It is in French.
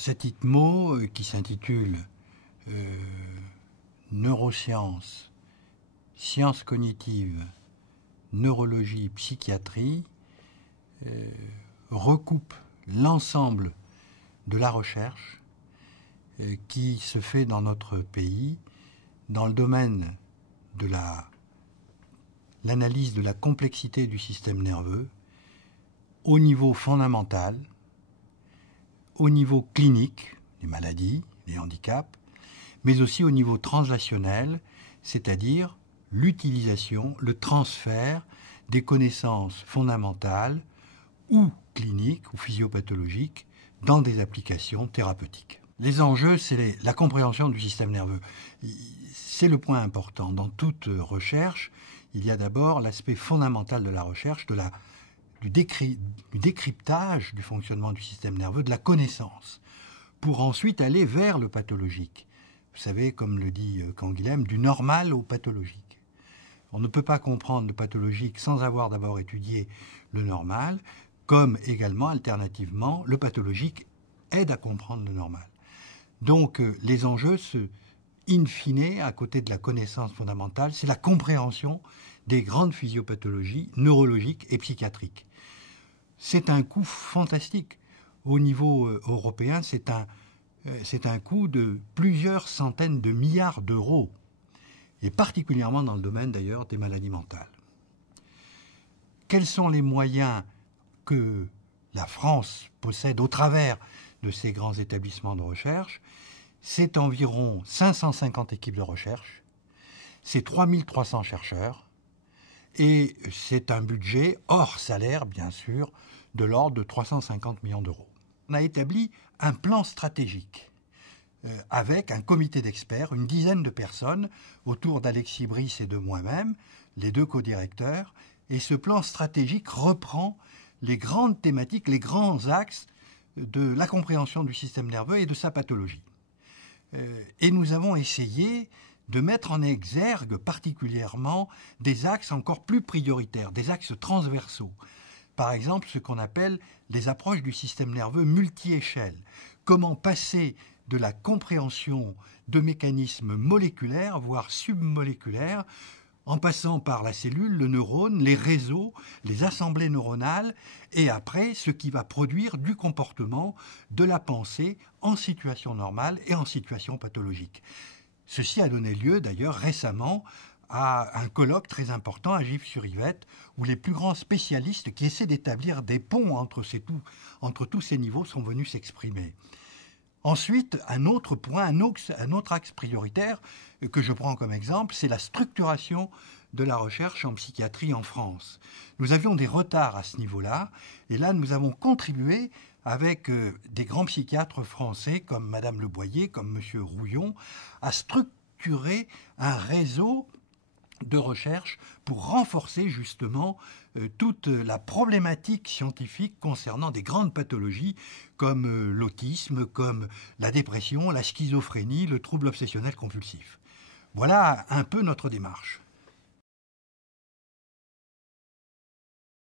Cet ITMO qui s'intitule Neurosciences, sciences cognitives, neurologie, psychiatrie recoupe l'ensemble de la recherche qui se fait dans notre pays dans le domaine de l'analyse de la complexité du système nerveux au niveau fondamental, au niveau clinique, les maladies, les handicaps, mais aussi au niveau translationnel, c'est-à-dire l'utilisation, le transfert des connaissances fondamentales ou cliniques ou physiopathologiques dans des applications thérapeutiques. Les enjeux, c'est la compréhension du système nerveux. C'est le point important. Dans toute recherche, il y a d'abord l'aspect fondamental de la recherche, du décryptage du fonctionnement du système nerveux, de la connaissance, pour ensuite aller vers le pathologique. Vous savez, comme le dit Canguilhem, du normal au pathologique. On ne peut pas comprendre le pathologique sans avoir d'abord étudié le normal, comme également, alternativement, le pathologique aide à comprendre le normal. Donc, les enjeux, in fine, à côté de la connaissance fondamentale, c'est la compréhension des grandes physiopathologies neurologiques et psychiatriques. C'est un coût fantastique. Au niveau européen, c'est un coût de plusieurs centaines de milliards d'euros, et particulièrement dans le domaine d'ailleurs des maladies mentales. Quels sont les moyens que la France possède au travers de ces grands établissements de recherche? C'est environ 550 équipes de recherche, c'est 3300 chercheurs, et c'est un budget hors salaire, bien sûr, de l'ordre de 350 millions d'euros. On a établi un plan stratégique avec un comité d'experts, une dizaine de personnes, autour d'Alexis Brice et de moi-même, les deux co-directeurs, et ce plan stratégique reprend les grandes thématiques, les grands axes de la compréhension du système nerveux et de sa pathologie. Et nous avons essayé de mettre en exergue particulièrement des axes encore plus prioritaires, des axes transversaux. Par exemple, ce qu'on appelle les approches du système nerveux multi-échelle. Comment passer de la compréhension de mécanismes moléculaires, voire submoléculaires, en passant par la cellule, le neurone, les réseaux, les assemblées neuronales, et après ce qui va produire du comportement, de la pensée en situation normale et en situation pathologique. Ceci a donné lieu d'ailleurs récemment à un colloque très important à Gif-sur-Yvette, où les plus grands spécialistes qui essaient d'établir des ponts entre tous ces niveaux sont venus s'exprimer. Ensuite, un autre point, un autre axe prioritaire que je prends comme exemple, c'est la structuration de la recherche en psychiatrie en France. Nous avions des retards à ce niveau-là, et là nous avons contribué avec des grands psychiatres français comme Madame Le Boyer, comme Monsieur Rouillon, à structurer un réseau de recherche pour renforcer justement toute la problématique scientifique concernant des grandes pathologies comme l'autisme, comme la dépression, la schizophrénie, le trouble obsessionnel compulsif. Voilà un peu notre démarche.